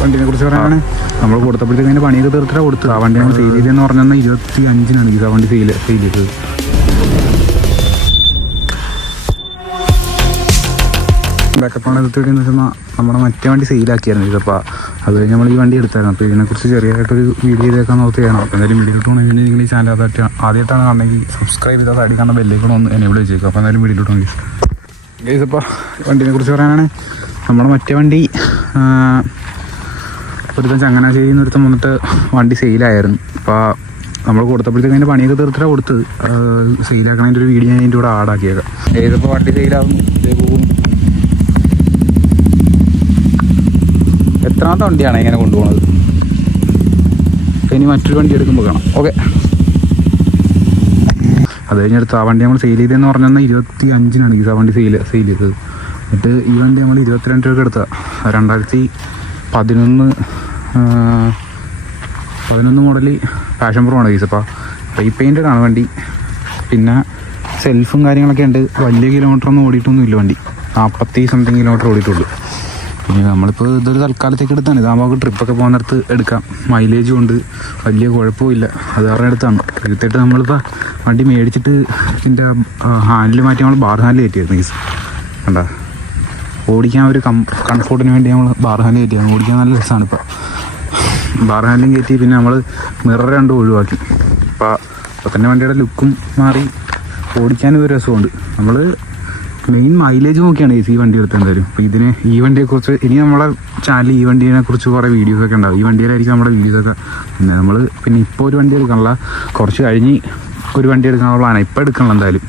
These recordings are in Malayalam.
വണ്ടിനെ കുറിച്ച് പറയാനാണ്. നമ്മൾ കൊടുത്തപ്പോഴത്തേക്ക് അതിന്റെ പണിയൊക്കെ തീർത്തിട്ട് കൊടുത്തത്. ആ വണ്ടി നമ്മൾ സെയിൽ ചെയ്തതെന്ന് പറഞ്ഞാൽ ഇരുപത്തി അഞ്ചിനാണ് ഗീസ് ആ വണ്ടി സെയിൽ സെയിൽ ചെയ്തത്. ബാക്കപ്പ് ആണ് എടുത്തിട്ടെന്ന് വെച്ചാൽ നമ്മുടെ മറ്റേ വണ്ടി സെയിലാക്കിയായിരുന്നു ഇതപ്പോൾ അത് കഴിഞ്ഞ് നമ്മൾ ഈ വണ്ടി എടുത്തായിരുന്നു. അപ്പോൾ ഇതിനെക്കുറിച്ച് ചെറിയതായിട്ടൊരു വീഡിയോ ചെയ്തേക്കാൻ നോക്കി ചെയ്യണം. അപ്പോൾ എന്തായാലും വീഡിയോ കിട്ടണമെങ്കിൽ നിങ്ങൾ ഈ ചാനൽ അതായിട്ട് ആദ്യമായിട്ടാണ് കാണണമെങ്കിൽ സബ്സ്ക്രൈബ് ചെയ്താൽ സൈഡിൽ കാണുന്ന ബെല്ലേക്കണം ഒന്ന് എന്നെ വിളിച്ചേക്കും അപ്പോൾ എന്തായാലും വീഡിയോ കിട്ടണം ഗൈസ് അപ്പോൾ വണ്ടിനെ കുറിച്ച് പറയാനാണ്. നമ്മുടെ മറ്റേ വണ്ടി ഒരുത്തൻ ചങ്ങനാശ്ശേരിയിൽ നിന്ന് ഒരുത്തൻ വന്നിട്ട് വണ്ടി സെയിലായിരുന്നു. അപ്പോൾ നമ്മൾ കൊടുത്തപ്പോഴത്തേക്ക് അതിന്റെ പണിയൊക്കെ തീർത്തിട്ട് കൊടുത്തത്. സെയിലാക്കണതിന്റെ ഒരു വീഡിയോ ഞാൻ അതിന്റെ കൂടെ ആഡാക്കിയത് ഏതിപ്പോൾ വണ്ടി സെയിലാവും ഇതേ പോകും എത്രാമത്തെ വണ്ടിയാണ് ഇങ്ങനെ കൊണ്ടുപോകുന്നത് ഇനി മറ്റൊരു വണ്ടി എടുക്കുമ്പോൾ കാണാം. ഓക്കെ അത് കഴിഞ്ഞെടുത്ത് ആ വണ്ടി നമ്മൾ സെയിൽ ചെയ്തതെന്ന് പറഞ്ഞാൽ ഇരുപത്തി അഞ്ചിനാണ് ഈ വണ്ടി സെയിൽ സെയിൽ ചെയ്തത്. എന്നിട്ട് ഈ വണ്ടി നമ്മൾ ഇരുപത്തിരണ്ട് രൂപയ്ക്ക് എടുത്ത രണ്ടായിരത്തി പതിനൊന്ന് പതിനൊന്ന് മോഡൽ പാഷൻ പ്രോ ആണ് കേസ് അപ്പോൾ റീപെയിന്റഡ് ആണ് വണ്ടി. പിന്നെ സെൽഫും കാര്യങ്ങളൊക്കെ ഉണ്ട്. വലിയ കിലോമീറ്റർ ഒന്നും ഓടിയിട്ടൊന്നും ഇല്ല വണ്ടി. നാൽപ്പത്തി സംതിങ് കിലോമീറ്റർ ഓടിയിട്ടുള്ളൂ. പിന്നെ നമ്മളിപ്പോൾ ഇതൊരു തൽക്കാലത്തേക്ക് എടുത്താണ്. ഇതാകുമ്പോൾ നമുക്ക് ട്രിപ്പൊക്കെ പോകുന്നിടത്ത് എടുക്കാം. മൈലേജും ഉണ്ട്. വലിയ കുഴപ്പമില്ല അത് കാരണം എടുത്താണ്. എടുത്തിട്ട് നമ്മളിപ്പോൾ വണ്ടി മേടിച്ചിട്ട് ഇതിന്റെ ഹാൻഡിൽ മാറ്റി നമ്മൾ ബാർ ഹാൻഡിൽ കയറ്റിയായിരുന്നു ഗീസ് കണ്ട? ഓടിക്കാൻ ഒരു കം കംഫോർട്ടിന് വേണ്ടി നമ്മൾ ബാർ ഹാൻഡിൽ കയറ്റിയാണ് ഓടിക്കാൻ നല്ല രസമാണ് ഇപ്പോൾ ബാർ ഹാൻഡിലും കയറ്റി പിന്നെ നമ്മൾ മിറർ രണ്ടും ഒഴിവാക്കി. അപ്പോൾ അപ്പോൾ തന്നെ വണ്ടിയുടെ ലുക്കും മാറി. ഓടിക്കാനും ഒരു രസമുണ്ട് നമ്മൾ മെയിൻ മൈലേജ് നോക്കിയാണ് ഈ വണ്ടി എടുത്തേണ്ടത് വരും അപ്പോൾ ഇതിന് ഈ വണ്ടിയെക്കുറിച്ച് ഇനി നമ്മളെ ചാനലിൽ ഈ വണ്ടീനെ കുറിച്ച് കുറേ വീഡിയോസൊക്കെ ഉണ്ടാവും. ഈ വണ്ടിയിലായിരിക്കും നമ്മുടെ വീഡിയോസൊക്കെ പിന്നെ നമ്മൾ പിന്നെ ഇപ്പോൾ ഒരു വണ്ടി എടുക്കാനുള്ള കുറച്ച് കഴിഞ്ഞ് ഒരു വണ്ടി എടുക്കാനുള്ള പ്ലാനാണ് ഇപ്പോൾ എടുക്കണം എന്തായാലും.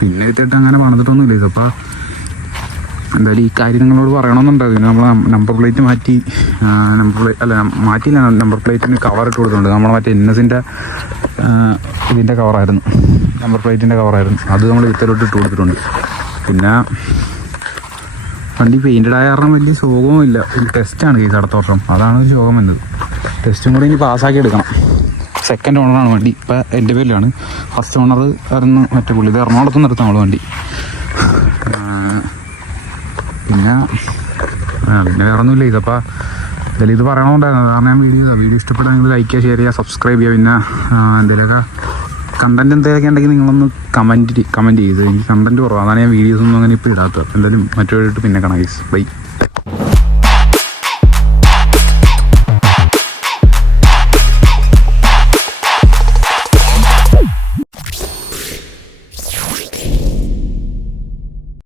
പിന്നെ എത്തിയിട്ട് അങ്ങനെ പണിതിട്ടൊന്നുമില്ല. ഇതപ്പോൾ എന്തായാലും ഈ കാര്യം നിങ്ങളോട് പറയണമെന്നുണ്ടായിരുന്നു നമ്മൾ നമ്പർ പ്ലേറ്റ് മാറ്റി നമ്പർ പ്ലേറ്റ് അല്ല മാറ്റിയില്ല നമ്പർ പ്ലേറ്റിന് കവർ ഇട്ട് കൊടുത്തിട്ടുണ്ട്. നമ്മൾ മറ്റേ എൻ എസിന്റെ ഇതിന്റെ കവറായിരുന്നു നമ്പർ പ്ലേറ്റിന്റെ കവറായിരുന്നു അത് നമ്മൾ ഇത്തരോട്ട് ഇട്ട് കൊടുത്തിട്ടുണ്ട്. പിന്നെ വണ്ടി പെയിന്റഡ് ആയ കാരണം വലിയ ശോകവും ഇല്ല ടെസ്റ്റാണ് കേസ് അടുത്ത വർഷം. അതാണ് ഒരു ശോകം വന്നത്. ടെസ്റ്റും കൂടി ഇനി പാസ്സാക്കി എടുക്കണം. സെക്കൻഡ് ഓണറാണ് വണ്ടി. ഇപ്പം എന്റെ പേരിലാണ്. ഫസ്റ്റ് ഓണർ ആയിരുന്നു മറ്റേ പുള്ളി ഇത് എറണാകുളത്ത് നിർത്താം നമ്മൾ വണ്ടി. പിന്നെ പിന്നെ വേറെ ഒന്നുമില്ല ഇതപ്പോൾ എന്തായാലും ഇത് പറയണമെന്നുണ്ടായിരുന്നു കാരണം ഞാൻ വീഡിയോ ചെയ്താൽ വീഡിയോ ഇഷ്ടപ്പെടുകയാണെങ്കിൽ ലൈക്ക് ചെയ്യുക ഷെയർ ചെയ്യുക സബ്സ്ക്രൈബ് ചെയ്യുക. പിന്നെ എന്തെങ്കിലുമൊക്കെ കണ്ടന്റ് എന്തെങ്കിലുമൊക്കെ ഉണ്ടെങ്കിൽ നിങ്ങളൊന്ന് കമന്റ് കമന്റ് ചെയ്ത് എനിക്ക് കണ്ടന്റ് കുറവാണ് അതാണ് ഞാൻ വീഡിയോസ് ഒന്നും അങ്ങനെ ഇപ്പോൾ ഇടാത്തത്. എന്തായാലും മറ്റൊരു പിന്നെ കാണാം ബൈ